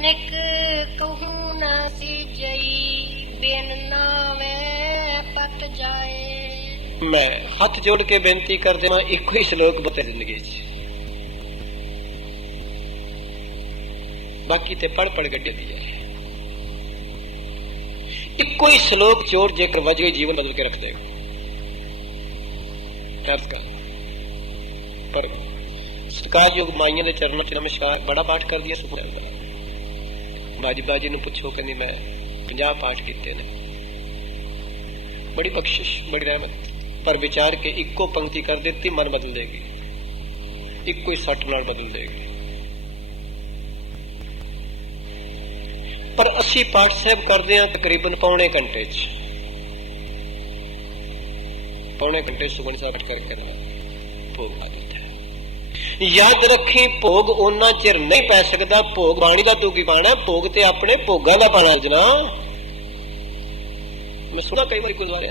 अनेक कहूँ ना सीजई बिन नावे पत जाए। मैं हथ जोड़ के बेनती कर देवा इको ही श्लोक बते जिंदगी च, बाकी ते पढ़ पढ़ गड्डी दी जाए। इको ही श्लोक चोर जेकर वज गई जीवन बदल के रख देगा। पर सत्कार योग माइया के चरणों च नमस्कार बड़ा पाठ कर दिया सुख लैंदा। बाजी बाजी नूं पुछो कहंदी मैं 50 पाठ कीते ने, बड़ी बख्शिश बड़ी रहमत। पर विचार के इको पंक्ति कर देती मन बदल देगी, इको ही सट नाल बदल देगी। पर 80 पाठ साहब करते हैं तकरीबन पौने घंटे च, पौने घंटे सुखमनी साहब पाठ करके भोग ला देता है। याद रखी भोग ओना चिर नहीं पै सकता, भोग बाणी का तू की पाना, भोग ते अपने भोगा का पाना। जना मैं सुना कई बार गुरुद्वारे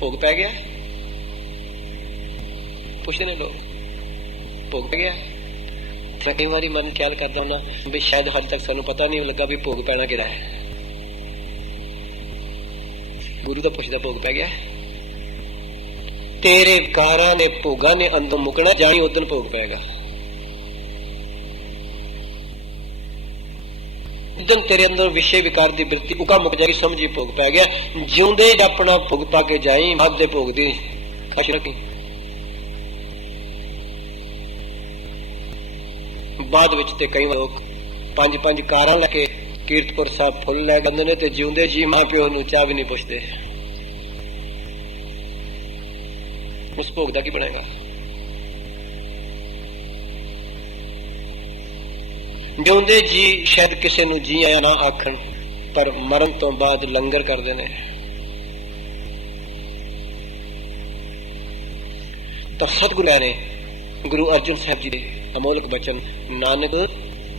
भोग पै गया, पुछते ने लोग भोग पै गया। मैं कई बार मन ख्याल करता हूं भी शायद हाल तक सानू पता नहीं लगा भी भोग पैना किहड़ा है। गुरु का पुछदा भोग पै गया, तेरे कारा ने भोगा ने अंदर मुकना, जानी उदन भोग पैगा। उदन तेरे अंदर विषय विकार की वृत्ति उका मुक जाएगी, समझी भोग पै गया। जिउंदे अपना भोग पा के जाई, बाद दे भोग दी कश रखी। बाद विच ते कई लोग 5-5 कारां लैके कीरतपुर साहब फुल लै गंदे ने, ते जिउंदे जी मां प्यो नूं चाह भी नहीं पुछदे। उस भोग का की बनेगा? जिउंदे जी शायद किसी नूं जी आया ना आखण, पर मरण तो बाद लंगर करते हैं। तो सतगुरु ने गुरु अर्जुन साहब जी के अमोलक बचन नानक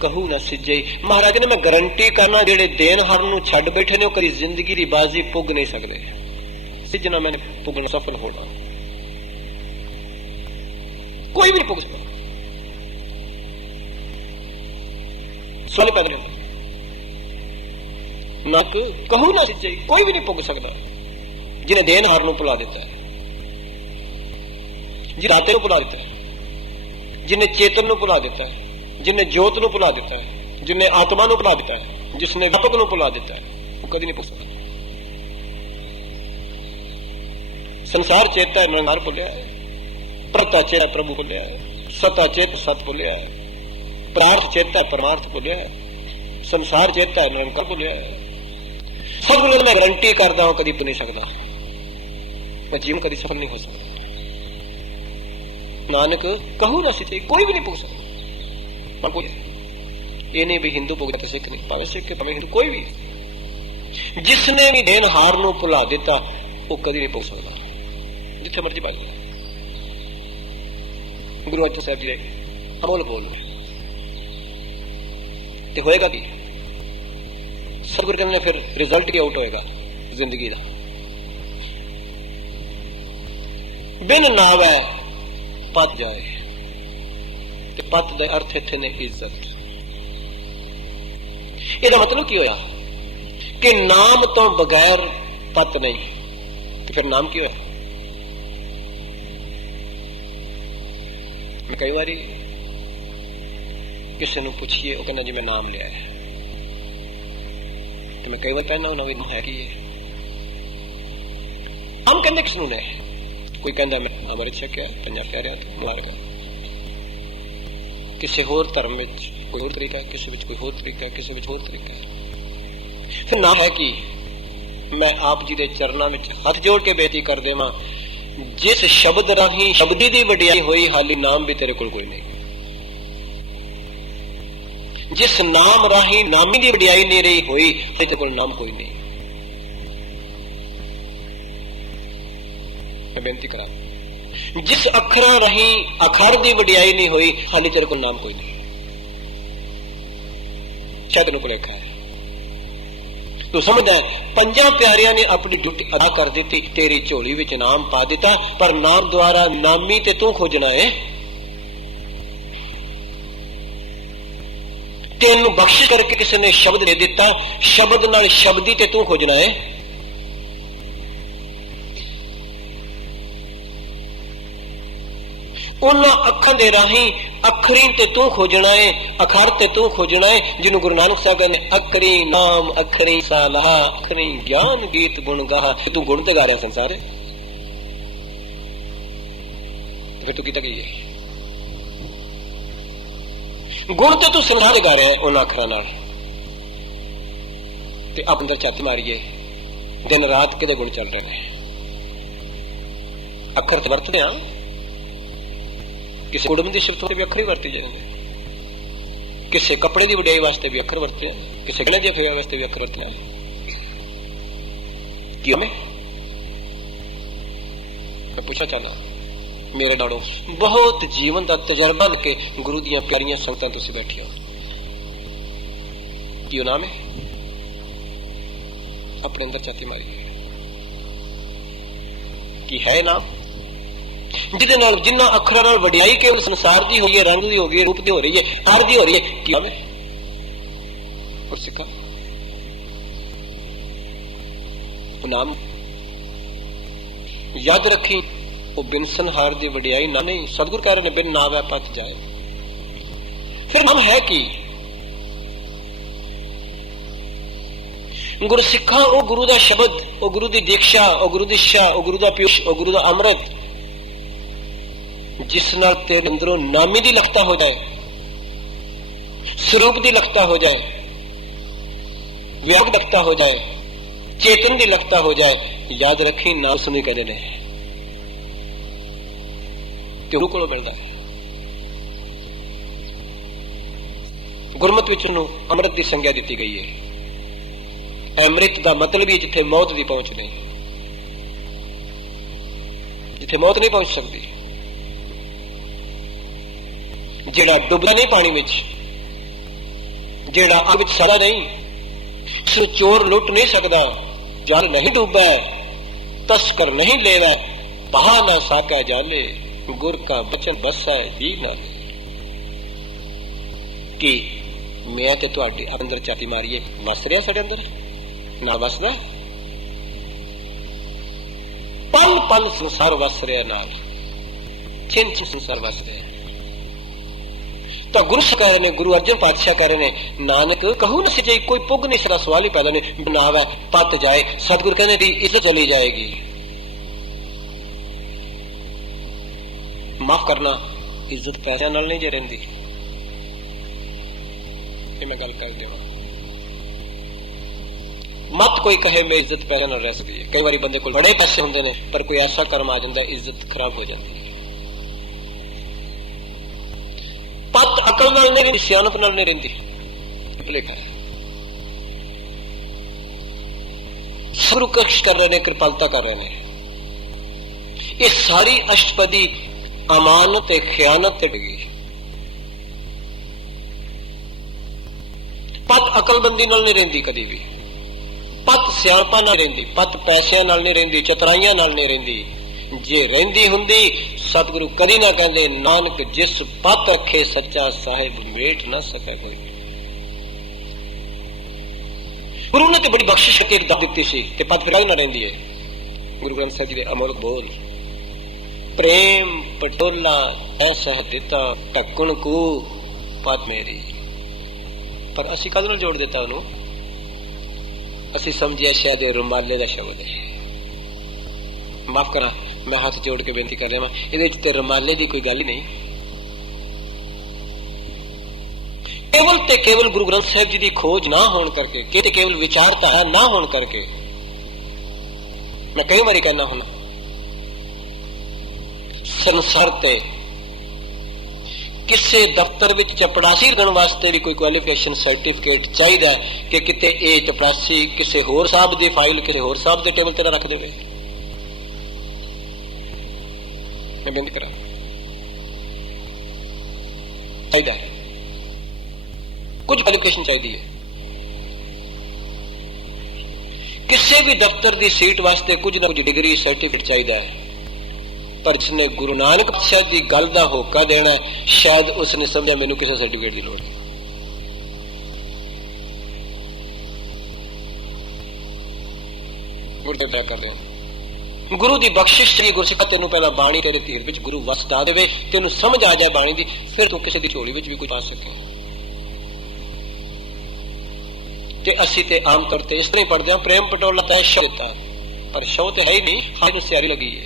कहू ना सिजई। महाराज ने मैं गारंटी करना जेड़े देन हर नूं छड्ड बैठे ने कभी जिंदगी की बाजी पुग नहीं सकते। सिजना मैंने पुगना सफल होना कोई भी नहीं पुग सकता। सवाल पैदा नहीं, नक कहू ना सिजई कोई भी नहीं पुग सकता। जिन्हें देन हार नूं भुला दिता है, जिन्हें दाते नूं भुला दिता है, जिन्हें चेतन नूं भुला दिता है, जिन्हें जोत नूं भुला दिता है, जिन्हें आत्मा नूं भुला दिता है, जिसने व्यापक नूं भुला दिता है, वो कभी नहीं पुग सकता। संसार चेता है निरंकार भुलिया है, प्रता चेता प्रभु भुलिया है, सता चेत सत भुलिया है, प्रार्थ चेता परमार्थ भुलिया है, संसार चेता निरंकार भुलिया है। सतगुरु मैं गारंटी करता हूं कभी नहीं सकता, मैं जीवन कभी सफल नहीं हो सकता। नानक कहू ना सिजई कोई भी नहीं पुग सकता। ये नहीं भी हिंदू पुगता सिख नहीं, भावे सिख भावे हिंदू कोई भी, जिसने भी देन हार नूं भुला दिता वो कभी नहीं पुग सकता, जिथे मर्जी भाग जाए। गुरु अर्जन साहब जी ने अमोल बोल ते होएगा कि सतगुरु कहते ने फिर रिजल्ट की आउट होएगा जिंदगी का। बिन नावै पत जाए, ते पत दे अर्थ इत्थे ने इज्जत। ਇਹਦਾ मतलब की होया कि नाम तो बगैर पत नहीं, तो फिर नाम की होया? मैं कई बार किसी को पूछिए वो कहना जी मैं नाम लिया है, तो मैं कई बार कहना उन्होंने भी है कि हम कहते किसनू ने, कोई कहता मैं अमृत छकिया 50 प्यारियां तो मुबारक। किसी होर धर्म में कोई होर तरीका है, किसी में कोई होर तरीका है, किसी में होर तरीका है। फिर नाम है कि मैं आप जी के चरणों में हाथ जोड़ के बेनती कर देवां, जिस शब्द राही शब्दी की वडियाई हुई हाली नाम भी तेरे कोल कोई नहीं। जिस नाम राही नामी की वडियाई नहीं रही हुई तेरे कोल नाम कोई नहीं। मैं बेनती करा, जिस अखरा राही अखर की वडियाई नहीं हुई हाली तेरे कोल नाम कोई नहीं। शायद तेन को लेखा है, तू समझदा है 5 प्यारियां ने अपनी ड्यूटी अदा कर दी, तेरी झोली विच नाम पा दिता, पर नाम द्वारा नामी ते तू खोजना है। ਤੈਨੂੰ ਬਖਸ਼ਿਸ਼ ਕਰਕੇ ਕਿਸੇ ਨੇ ਸ਼ਬਦ ਦੇ ਦਿੱਤਾ, ਸ਼ਬਦ ਨਾਲ ਸ਼ਬਦੀ ਤੇ ਤੂੰ ਖੋਜਣਾ ਹੈ। ਉਹਨਾਂ ਅੱਖਾਂ ਦੇ ਰਾਹੀਂ ਅੱਖਰੀ ਤੇ ਤੂੰ ਖੋਜਣਾ ਹੈ, ਅਖਰ ਤੇ ਤੂੰ ਖੋਜਣਾ ਹੈ, ਜਿਹਨੂੰ ਗੁਰੂ ਨਾਨਕ ਸਾਹਿਬ ਕਹਿੰਦੇ ਅੱਖਰੀ ਨਾਮ ਅੱਖਰੀ ਸਾਲਾਹ ਅੱਖਰੀ ਗਿਆਨ ਗੀਤ ਗੁਣ ਗਾਹ। ਤੂੰ ਗੁਣ ਤੇ ਗਾ ਰਿਹਾ ਸੰਸਾਰ, ਫਿਰ ਤੂੰ ਕਿਤਾ ਕਹੀਏ ਗੁਣ ਤੇ ਤੂੰ ਸੰਸਾਰ ਗਾ ਰਿਹਾ ਉਹਨਾਂ ਅੱਖਰਾਂ ਨਾਲ। ਤੇ ਆਪ ਅੰਦਰ ਝੱਤ ਮਾਰੀਏ, ਦਿਨ ਰਾਤ ਕਿਹਦੇ ਗੁਣ ਚੱਲ ਰਹੇ ਨੇ। ਅੱਖਰ ਤੇ ਵਰਤਦੇ ਆ, ਕਿਸੇ ਕੁੜਮ ਦੀ ਸਿਫਤ ਵੀ ਅੱਖਰ ਹੀ ਵਰਤੇ ਜਾਂਦੇ, ਕਿਸੇ ਕੱਪੜੇ ਦੀ ਵਡਿਆਈ ਵਾਸਤੇ ਵੀ ਅੱਖਰ ਵਰਤੇ, ਕਿਸੇ ਗਲੇ ਦੀ ਖਿਆ ਵਾਸਤੇ ਵੀ ਅੱਖਰ ਵਰਤੇ। ਕਿਉਂ? ਮੈਂ ਪੁੱਛਾ ਚਾਹੁੰਦਾ, ਮੇਰੇ ਨਾਲੋਂ ਬਹੁਤ ਜੀਵਨ ਦਾ ਤਜਰਬਾ ਲੈ ਕੇ ਗੁਰੂ ਦੀਆਂ ਪਿਆਰੀਆਂ ਸੰਗਤਾਂ ਤੁਸੀਂ ਬੈਠੇ ਹੋ, ਕੀ ਨਾਮ ਹੈ? ਆਪਣੇ ਅੰਦਰ ਛਾਤੀ ਮਾਰੀ, ਕੀ ਹੈ ਨਾਮ ਜਿਹਦੇ ਨਾਲ ਜਿੰਨਾ ਅੱਖਰਾਂ ਨਾਲ ਵਡਿਆਈ ਕੇਵਲ ਸੰਸਾਰ ਦੀ ਹੋਈ ਹੈ, ਰੰਗ ਦੀ ਹੋ ਗਈ, ਰੂਪ ਦੀ ਹੋ ਰਹੀ ਹੈ, ਹਰ ਦੀ ਹੋ ਰਹੀ ਹੈ। ਕੀ ਨਾਮ ਹੈ? ਸਿੱਖਾ ਨਾਮ ਯਾਦ ਰੱਖੀ, ਉਹ ਬਿਨ ਸੰਹਾਰ ਦੀ ਵਡਿਆਈ ਨਾ ਨਹੀਂ। ਸਤਿਗੁਰ ਕਹਿ ਰਹੇ ਨੇ ਬਿਨ ਨਾਵੈ ਪਤ ਜਾਏ। ਫਿਰ ਨਾਮ ਹੈ ਕੀ? ਗੁਰੂ ਸਿੱਖਾਂ ਉਹ ਗੁਰੂ ਦਾ ਸ਼ਬਦ, ਉਹ ਗੁਰੂ ਦੀ ਦੀਕਸ਼ਾ, ਉਹ ਗੁਰੂ ਦੀ ਇੱਛਾ, ਉਹ ਗੁਰੂ ਦਾ ਪਿਊਸ਼, ਉਹ ਗੁਰੂ ਦਾ ਅੰਮ੍ਰਿਤ, ਜਿਸ ਨਾਲ ਤੇਰੇ ਅੰਦਰੋਂ ਨਾਮੀ ਦੀ ਲਖਤਾ ਹੋ ਜਾਏ, ਸਰੂਪ ਦੀ ਲਖਤਾ ਹੋ ਜਾਏ, ਵਿਅਕਤ ਲਖਤਾ ਹੋ ਜਾਏ, ਚੇਤਨ ਦੀ ਲਖਤਾ ਹੋ ਜਾਏ। ਯਾਦ ਰੱਖੀ ਨਾਮ ਸੁਣੀ ਕਹਿੰਦੇ ਨੇ ਤੇ ਉਹ ਕੋਲੋਂ ਮਿਲਦਾ ਹੈ। ਗੁਰਮਤਿ ਵਿੱਚ ਨੂੰ ਅੰਮ੍ਰਿਤ ਦੀ ਸੰਗਿਆ ਦਿੱਤੀ ਗਈ ਹੈ। ਅੰਮ੍ਰਿਤ ਦਾ ਮਤਲਬ ਹੀ ਜਿੱਥੇ ਮੌਤ ਦੀ ਪਹੁੰਚ ਨਹੀਂ, ਜਿੱਥੇ ਮੌਤ ਨਹੀਂ ਪਹੁੰਚ ਸਕਦੀ, ਜਿਹੜਾ ਡੁੱਬਦਾ ਨਹੀਂ ਪਾਣੀ ਵਿੱਚ, ਜਿਹੜਾ ਅੱਗ ਵਿੱਚ ਸੜਾ ਨਹੀਂ, ਉਸ ਚੋਰ ਲੁੱਟ ਨਹੀਂ ਸਕਦਾ, ਜਲ ਨਹੀਂ ਡੁੱਬਾ, ਤਸਕਰ ਨਹੀਂ ਲੈਵਾ, ਬਹਾ ਨਾ ਸਾਕਾ ਜਾਲੇ, ਗੁਰ ਕਾ ਬਚਨ ਬਸਾ ਜੀ ਨਾਲੇ। ਕਿ ਮੈਂ ਤੇ ਤੁਹਾਡੇ ਅੰਦਰ ਛਾਤੀ ਮਾਰੀਏ, ਵਸ ਰਿਹਾ ਸਾਡੇ ਅੰਦਰ ਨਾ ਵਸਦਾ? ਪਲ ਪਲ ਸੰਸਾਰ ਵਸ ਰਿਹਾ, ਨਾਲ ਛਿਨ ਛਿਨ ਸੰਸਾਰ ਵਸ ਰਿਹਾ। ਤਾਂ ਗੁਰੂ ਕਹਿ ਰਹੇ ਨੇ, ਗੁਰੂ ਅਰਜਨ ਪਾਤਸ਼ਾਹ ਕਹਿ ਰਹੇ ਨੇ, ਨਾਨਕ ਕਹੂ ਨਾ ਸਜੇ ਕੋਈ ਪੁੱਗ ਨਹੀਂ, ਸਿਰਾ ਸਵਾਲ ਹੀ ਪੈਦਾ ਨਹੀਂ, ਬਣਾਵਾ ਪੱਤ ਜਾਏ। ਸਤਿਗੁਰ ਕਹਿੰਦੇ ਦੀ ਇੱਜ਼ਤ ਚਲੀ ਜਾਏਗੀ। ਮਾਫ ਕਰਨਾ, ਇੱਜ਼ਤ ਪੈਸਿਆਂ ਨਾਲ ਨਹੀਂ ਜੇ ਰਹਿੰਦੀ। ਇਹ ਮੈਂ ਗੱਲ ਕਰ ਦੇਵਾਂ, ਮਤ ਕੋਈ ਕਹੇ ਮੈਂ ਇੱਜ਼ਤ ਪੈਸਿਆਂ ਨਾਲ ਰਹਿ ਸਕਦੀ ਹੈ। ਕਈ ਵਾਰੀ ਬੰਦੇ ਕੋਲ ਬੜੇ ਪੈਸੇ ਹੁੰਦੇ ਨੇ, ਪਰ ਕੋਈ ਐਸਾ ਕਰਮ ਆ ਜਾਂਦਾ, ਇੱਜ਼ਤ ਖਰਾਬ ਹੋ ਜਾਂਦੀ ਹੈ। ਪੱਤ ਅਕਲ ਨਾਲ ਨਹੀਂ ਰਹਿੰਦੀ, ਸਿਆਣਪ ਨਾਲ ਨਹੀਂ ਰਹਿੰਦੀ। ਭੁਲੇਖਾ ਹੈ। ਸਭ ਨੂੰ ਕਸ਼ਟ ਕਰ ਰਹੇ ਨੇ, ਕਿਰਪਾਲਤਾ ਕਰ ਰਹੇ ਨੇ। ਇਹ ਸਾਰੀ ਅਸ਼ਟਪਦੀ ਅਮਾਨਤ ਤੇ ਖਿਆਨਤ ਤੇ ਗਈ। ਪੱਤ ਅਕਲਬੰਦੀ ਨਾਲ ਨਹੀਂ ਰਹਿੰਦੀ ਕਦੀ ਵੀ, ਪੱਤ ਸਿਆਣਪਾਂ ਨਾਲ ਰਹਿੰਦੀ, ਪੱਤ ਪੈਸਿਆਂ ਨਾਲ ਨਹੀਂ ਰਹਿੰਦੀ, ਚਤਰਾਈਆਂ ਨਾਲ ਨਹੀਂ ਰਹਿੰਦੀ। ਜੇ ਰਹਿੰਦੀ ਹੁੰਦੀ ਸਤਿਗੁਰੂ ਕਦੀ ਨਾ ਕਹਿੰਦੇ, ਨਾਨਕ ਜਿਸ ਪੱਤ ਰੱਖੇ ਸੱਚਾ ਸਾਹਿਬ ਮੇਟ ਨਾ ਸਕੇ ਕੋਈ। ਗੁਰੂ ਨੇ ਤੇ ਬੜੀ ਬਖਸ਼ਿਸ਼ ਕਰਕੇ ਦਾਤ ਦਿੱਤੀ ਸੀ, ਤੇ ਪੱਤ ਫਿਰ ਨਾ ਰਹਿੰਦੀ ਹੈ। ਗੁਰੂ ਗ੍ਰੰਥ ਸਾਹਿਬ ਜੀ ਦੇ ਅਮੋਲਕ ਬੋਲ, ਪ੍ਰੇਮ ਪਟੋਲਾ ਐਸਾ ਦਿੱਤਾ ਢੱਕਣ ਕੋ ਪੱਤ ਮੇਰੀ। ਪਰ ਅਸੀਂ ਕਦ ਨਾਲ ਜੋੜ ਦਿੱਤਾ ਉਹਨੂੰ? ਅਸੀਂ ਸਮਝਿਆ ਸ਼ਾਇਦ ਇਹ ਰੁਮਾਲੇ ਦਾ ਸ਼ਬਦ ਹੈ। ਮਾਫ ਕਰਾ, ਮੈਂ ਹੱਥ ਜੋੜ ਕੇ ਬੇਨਤੀ ਕਰ ਰਿਹਾ ਵਾਂ, ਇਹਦੇ ਵਿੱਚ ਤੇ ਰੁਮਾਲੇ ਦੀ ਕੋਈ ਗੱਲ ਹੀ ਨਹੀਂ। ਕੇਵਲ ਤੇ ਕੇਵਲ ਗੁਰੂ ਗ੍ਰੰਥ ਸਾਹਿਬ ਜੀ ਦੀ ਖੋਜ ਨਾ ਹੋਣ ਕਰਕੇ, ਤੇ ਕੇਵਲ ਵਿਚਾਰਧਾਰਾ ਨਾ ਹੋਣ ਕਰਕੇ, ਮੈਂ ਕਈ ਵਾਰੀ ਕਹਿਣਾ ਹੁਣ, ਸੰਸਾਰ ਤੇ ਕਿਸੇ ਦਫ਼ਤਰ ਵਿੱਚ ਚਪੜਾਸੀ ਲੱਗਣ ਵਾਸਤੇ ਵੀ ਕੋਈ ਕੁਆਲੀਫਿਕੇਸ਼ਨ ਸਰਟੀਫਿਕੇਟ ਚਾਹੀਦਾ ਕਿ ਕਿਤੇ ਇਹ ਚਪੜਾਸੀ ਕਿਸੇ ਹੋਰ ਸਾਹਿਬ ਦੀ ਫਾਈਲ ਕਿਸੇ ਹੋਰ ਸਾਹਿਬ ਦੇ ਟੇਬਲ ਤੇ ਨਾ ਰੱਖ ਦੇਵੇ। ਮੈਂ ਬੇਨਤੀ ਕਰਾਂ, ਚਾਹੀਦਾ ਹੈ, ਕੁਝ ਕੁਆਲੀਫਿਕੇਸ਼ਨ ਚਾਹੀਦੀ ਹੈ। ਕਿਸੇ ਵੀ ਦਫ਼ਤਰ ਦੀ ਸੀਟ ਵਾਸਤੇ ਕੁਝ ਨਾ ਕੁਝ ਡਿਗਰੀ ਸਰਟੀਫਿਕੇਟ ਚਾਹੀਦਾ ਹੈ। ਪਰ ਜਿਸਨੇ ਗੁਰੂ ਨਾਨਕ ਪਾਤਸ਼ਾਹ ਦੀ ਗੱਲ ਦਾ ਹੋਕਾ ਦੇਣਾ, ਸ਼ਾਇਦ ਉਸਨੇ ਸਮਝਿਆ ਮੈਨੂੰ ਕਿਸੇ ਸਰਟੀਫਿਕੇਟ ਦੀ ਲੋੜ ਹੈ। ਗੁਰਦੇਵ ਪਿਆ ਕਰ ਰਹੇ ਗੁਰੂ ਦੀ ਬਖਸ਼ਿਸ਼ ਸ੍ਰੀ ਗੁਰਸਿੱਖਾ ਤੈਨੂੰ ਪਹਿਲਾਂ ਬਾਣੀ ਤੇਰੇ ਧੀਰ ਵਿੱਚ ਗੁਰੂ ਵਸਦਾ ਦੇਵੇ, ਤੈਨੂੰ ਸਮਝ ਆ ਜਾਏ ਬਾਣੀ ਦੀ, ਫਿਰ ਤੂੰ ਕਿਸੇ ਦੀ ਝੋਲੀ ਵਿੱਚ ਵੀ ਕੋਈ ਪਾ ਸਕੇ। ਤੇ ਅਸੀਂ ਤੇ ਆਮ ਤੌਰ ਤੇ ਇਸ ਤਰ੍ਹਾਂ ਹੀ ਪੜ੍ਹਦੇ ਹਾਂ, ਪ੍ਰੇਮ ਪਟੋਲਾ ਤੈ ਸ਼ਬਦ, ਪਰ ਸ਼ਬਦ ਤੇ ਹੈ ਹੀ ਨਹੀਂ, ਹਾਏ ਨੂੰ ਸਿਆਰੀ ਲੱਗੀ ਹੈ।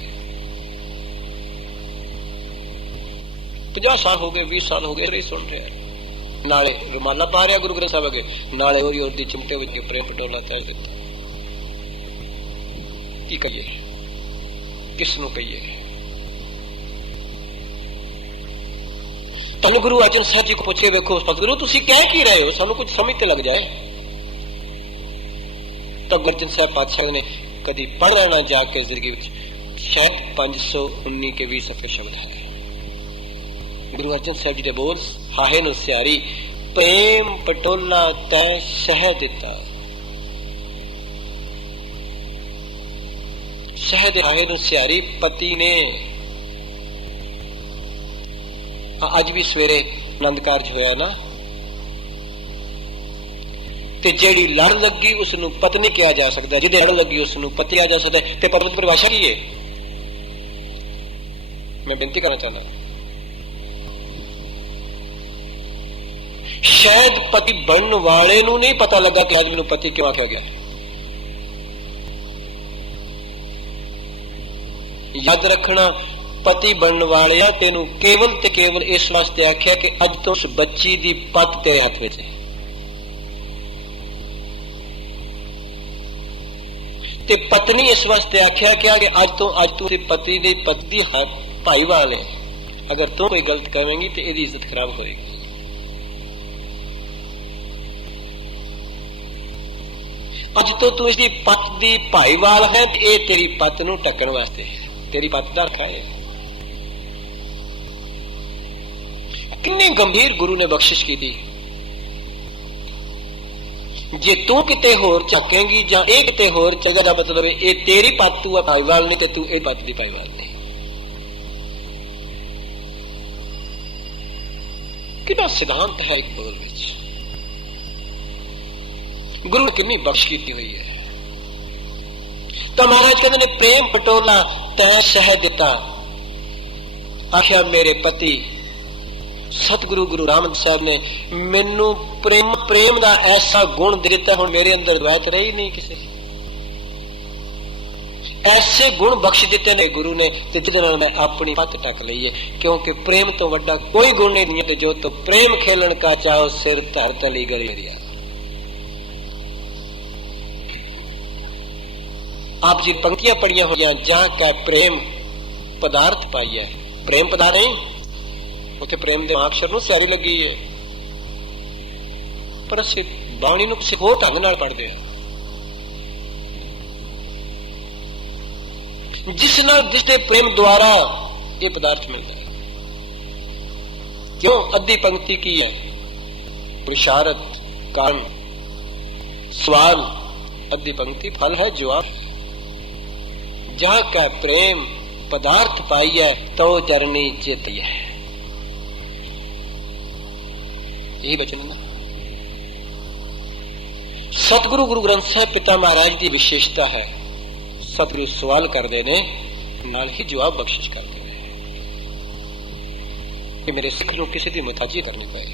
50 ਸਾਲ ਹੋ ਗਏ, 20 ਸਾਲ ਹੋ ਗਏ, ਸੁਣ ਰਿਹਾ, ਨਾਲੇ ਰੁਮਾਲਾ ਪਾ ਰਿਹਾ ਗੁਰੂ ਗ੍ਰੰਥ ਸਾਹਿਬ ਅੱਗੇ, ਨਾਲੇ ਉਹਦੀ ਦੀ ਚਿਮਟੇ ਵਿੱਚ ਪ੍ਰੇਮ ਪਟੋਲਾ ਤੈ ਦਿੱਤਾ। ਕੀ ਕਹੀਏ, ਕਿਸ ਨੂੰ ਕਹੀਏ? ਤੁਹਾਨੂੰ ਗੁਰੂ ਅਰਜਨ ਸਾਹਿਬ ਜੀ ਕੋ ਪੁੱਛੇ, ਵੇਖੋ ਸਤਿਗੁਰੂ ਤੁਸੀਂ ਕਹਿ ਕੀ ਰਹੇ ਹੋ, ਸਾਨੂੰ ਕੁਝ ਸਮਝ ਤੇ ਲੱਗ ਜਾਏ। ਤਾਂ ਗੁਰੂ ਅਰਜਨ ਸਾਹਿਬ ਪਾਤਸ਼ਾਹ ਨੇ ਕਦੀ ਪੜ੍ਹਨਾ ਨਾ ਜਾ ਕੇ ਜ਼ਿੰਦਗੀ ਵਿੱਚ, ਸ਼ਾਇਦ 519 ਕੇ 20 ਸਫੇ ਸ਼ਬਦ ਹੈ ਗੁਰੂ ਅਰਜਨ ਸਾਹਿਬ ਜੀ ਦੇ ਬੋਲ, ਹਾਹੇ ਨੂੰ ਸਿਆਰੀ ਪ੍ਰੇਮ ਪਟੋਲਾ ਤੈ ਸ਼ਹਿ ਦਿੱਤਾ। ਸ਼ਹਿ ਦੇ ਹਾਹੇ ਨੂੰ ਸਿਆਰੀ ਪਤੀ ਨੇ। ਅੱਜ ਵੀ ਸਵੇਰੇ ਆਨੰਦ ਕਾਰਜ ਹੋਇਆ ਨਾ, ਤੇ ਜਿਹੜੀ ਲੜ ਲੱਗੀ ਉਸ ਨੂੰ ਪਤਨੀ ਕਿਹਾ ਜਾ ਸਕਦਾ, ਜਿਹਦੇ ਲੜ ਲੱਗੀ ਉਸ ਨੂੰ ਪਤੀ ਕਿਹਾ ਜਾ ਸਕਦਾ। ਤੇ ਪਤਨੀ ਦੀ ਪਰਿਭਾਸ਼ਾ ਕੀ ਹੈ? ਮੈਂ ਬੇਨਤੀ ਕਰਨਾ ਚਾਹੁੰਦਾ, ਸ਼ਾਇਦ ਪਤੀ ਬਣਨ ਵਾਲੇ ਨੂੰ ਨਹੀਂ ਪਤਾ ਲੱਗਾ ਕਿ ਅੱਜ ਮੈਨੂੰ ਪਤੀ ਕਿਉਂ ਆਖਿਆ ਗਿਆ। ਯਾਦ ਰੱਖਣਾ, ਪਤੀ ਬਣਨ ਵਾਲਿਆ ਤੈਨੂੰ ਕੇਵਲ ਤੇ ਕੇਵਲ ਇਸ ਵਾਸਤੇ ਆਖਿਆ ਕਿ ਅੱਜ ਤੋਂ ਉਸ ਬੱਚੀ ਦੀ ਪੱਤ ਤੇਰੇ ਹੱਥ ਵਿੱਚ ਹੈ। ਤੇ ਪਤਨੀ ਇਸ ਵਾਸਤੇ ਆਖਿਆ ਕਿ ਅੱਜ ਤੂੰ ਤੇ ਪਤੀ ਦੇ ਪਤੀ ਭਾਈਵਾਲ ਹੈ। ਅਗਰ ਤੂੰ ਕੋਈ ਗਲਤ ਕਵੇਂਗੀ ਤੇ ਇਹਦੀ ਇੱਜ਼ਤ ਖਰਾਬ ਹੋਏਗੀ। ਅੱਜ ਤੋਂ ਤੂੰ ਇਸਦੀ ਪੱਤ ਦੀ ਭਾਈਵਾਲ ਹੈ ਤੇ ਇਹ ਤੇਰੀ ਪੱਤ ਨੂੰ ਢੱਕਣ ਵਾਸਤੇ, ਤੇਰੀ ਪੱਤ ਦਾ ਰੱਖਾ ਹੈ। ਕਿੰਨੀ ਗੰਭੀਰ ਗੁਰੂ ਨੇ ਬਖਸ਼ਿਸ਼ ਕੀਤੀ। ਜੇ ਤੂੰ ਕਿਤੇ ਹੋਰ ਚੱਕੇਂਗੀ ਜਾਂ ਇਹ ਕਿਤੇ ਹੋਰ ਚੱਲੇਗਾ, ਦਾ ਮਤਲਬ ਇਹ ਤੇਰੀ ਪੱਤ ਤੂੰ ਭਾਈਵਾਲ ਨਹੀਂ ਤੇ ਤੂੰ ਇਹ ਪੱਤ ਦੀ ਭਾਈਵਾਲ ਨਹੀਂ। ਕਿੰਨਾ ਸਿਧਾਂਤ ਹੈ ਇੱਕ ਬੋਲ ਵਿੱਚ, ਗੁਰੂ ਨੇ ਕਿੰਨੀ ਬਖਸ਼ ਕੀਤੀ ਹੋਈ ਹੈ। ਤਾਂ ਮਹਾਰਾਜ ਕਹਿੰਦੇ ਨੇ ਪ੍ਰੇਮ ਪਟੋਲਾ ਤੈ ਸ਼ਹਿ ਦਿੱਤਾ। ਆਖਿਆ ਮੇਰੇ ਪਤੀ ਸਤਿਗੁਰੂ ਗੁਰੂ ਰਾਮਦਾਸ ਸਾਹਿਬ ਨੇ ਮੈਨੂੰ ਪ੍ਰੇਮ ਦਾ ਐਸਾ ਗੁਣ ਦੇ ਦਿੱਤਾ, ਹੁਣ ਮੇਰੇ ਅੰਦਰ ਦਵੈਤ ਰਹੀ ਨਹੀਂ ਕਿਸੇ। ਐਸੇ ਗੁਣ ਬਖਸ਼ ਦਿੱਤੇ ਨੇ ਗੁਰੂ ਨੇ ਤੇ ਜਿਹਦੇ ਨਾਲ ਮੈਂ ਆਪਣੀ ਪੱਤ ਟੱਕ ਲਈ ਹੈ। ਕਿਉਂਕਿ ਪ੍ਰੇਮ ਤੋਂ ਵੱਡਾ ਕੋਈ ਗੁਣ ਨਹੀਂ ਹੈ। ਤੇ ਜੋ ਤੋ ਪ੍ਰੇਮ ਖੇਲਣ ਕਾ ਚਾਹੋ ਸਿਰ ਧਰ ਤਲੀ ਗਰੀ। आप जी पंक्तियां पढ़िया हो जहां का प्रेम पदार्थ पाई है, प्रेम पदार्थ नहीं उसे प्रेम के अक्षर सियारी लगी है, पर असं बाणी किसी होर ढंग नाल पढ़ते हैं, जिसके प्रेम द्वारा ये पदार्थ मिलता है। क्यों? अद्धी पंक्ति की है, इशारत कारण सवाल, अद्धी पंक्ति फल है जवाब। जहां का प्रेम पदार्थ पाई है तो जरनी चेती है। यही वचन ना सतगुरु गुरु ग्रंथ साहिब पिता महाराज की विशेषता है। सतगुरु सवाल करते ने नाल ही जवाब बख्शिश करते हैं कि मेरे सिख को किसी की मुहताजी करनी पए।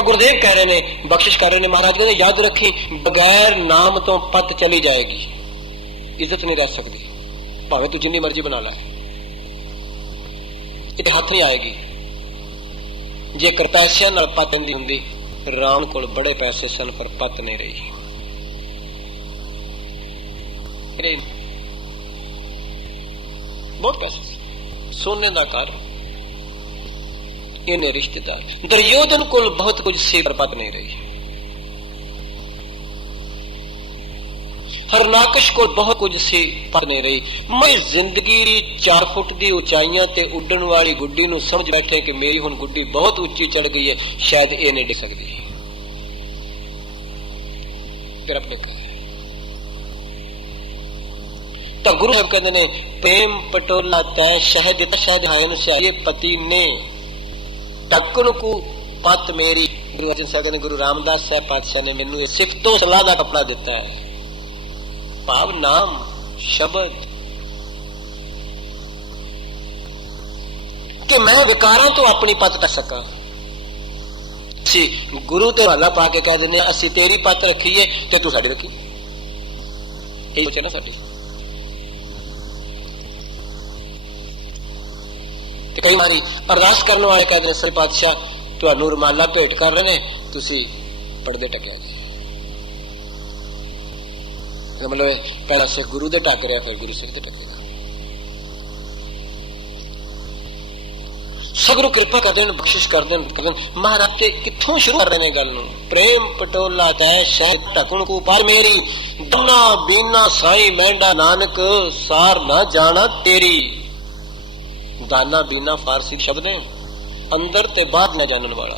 गुरुदेव कह रहे ने बख्शिश कर रहे ने, महाराज कहते याद रखी बगैर नाम तो पत चली जाएगी, इज्जत नहीं रह सकती, भावे तू जिन्नी मर्जी बना ला, ये हाथ नहीं आएगी। जेकर पैसों नाल पत आंदी हुंदी, राम कोल बड़े पैसे सन पर पत नहीं रही। बहुत पैसे, सोने का घर, इन्हें रिश्तेदार। दुर्योधन को बहुत कुछ सी पर पत नहीं रही। हरनाकश को बहुत कुछ सी पत नहीं रही। मैं जिंदगी 4 फुट की ऊंचाइयां ते उड़न वाली गुड्डी नूं समझ बैठे कि मेरी हुण गुड्डी बहुत ऊंची चढ़ गई है, शायद ये नहीं डिग सकती। फिर अपने कहा तो गुरु साहब कहते ने प्रेम पटोला तय शहद शहद हाय ये पति ने ढक्कन को ਪਤ ਮੇਰੀ। ਗੁਰੂ ਅਰਜਨ ਸਾਹਿਬ ਨੇ, ਗੁਰੂ ਰਾਮਦਾਸ ਸਾਹਿਬ ਪਾਤਸ਼ਾਹ ਨੇ ਮੈਨੂੰ ਇਹ ਸਿੱਖ ਤੋਂ ਸਲਾਹ ਦਾ ਕੱਪੜਾ ਦਿੱਤਾ ਹੈ। ਭਾਵ ਨਾਮ ਸ਼ਬਦ, ਕਿ ਮੈਂ ਵਿਕਾਰਾਂ ਤੋਂ ਆਪਣੀ ਪਤ ਟਕ ਸਕਾਂ। ਅਸੀਂ ਗੁਰੂ ਤੇ ਹਵਾਲਾ ਪਾ ਕੇ ਕਹਿ ਦਿੰਦੇ ਹਾਂ ਅਸੀਂ ਤੇਰੀ ਪਤ ਰੱਖੀਏ ਤੇ ਤੂੰ ਸਾਡੀ ਰੱਖੀ। ਇਹ ਸੋਚੇ ਨਾ ਸਾਡੀ। ਤੇ ਕਈ ਵਾਰੀ ਅਰਦਾਸ ਕਰਨ ਵਾਲੇ ਕਹਿੰਦੇ ਨੇ ਸੱਚੇ ਪਾਤਸ਼ਾਹ ਤੁਹਾਨੂੰ ਰੁਮਾਲਾ ਭੇਟ ਕਰ ਰਹੇ ਨੇ, ਤੁਸੀਂ ਪਰਦੇ ਟਕਿਆ ਜੀ। ਮਤਲਬ ਪਹਿਲਾਂ ਸਿੱਖ ਗੁਰੂ ਦੇ ਟੱਕ ਰਿਹਾ, ਫਿਰ ਗੁਰੂ ਸਿੱਖ ਦੇ ਟੱਕੇਗਾ। ਸਗਰੂ ਕਿਰਪਾ ਕਰਦੇ ਨੇ, ਬਖਸ਼ਿਸ਼ ਕਰਦੇ ਨੇ। ਮਹਾਰਾਜ ਤੇ ਕਿੱਥੋਂ ਸ਼ੁਰੂ ਕਰ ਰਹੇ ਨੇ ਗੱਲ ਨੂੰ? ਪ੍ਰੇਮ ਪਟੋਲਾ ਤੈ ਸ਼ਹਿ ਢਕਣ ਕੋ ਪਰ ਮੇਰੀ, ਦੋਨਾ ਬੀਨਾ ਸਾਈ ਮਹਿੰਡਾ ਨਾਨਕ ਸਾਰ ਨਾ ਜਾਣਾ ਤੇਰੀ। ਦਾਨਾ ਬੀਨਾ ਫਾਰਸੀ ਸ਼ਬਦ ਨੇ, ਅੰਦਰ ਤੇ ਬਾਹਰ ਨਾ ਜਾਣਨ ਵਾਲਾ।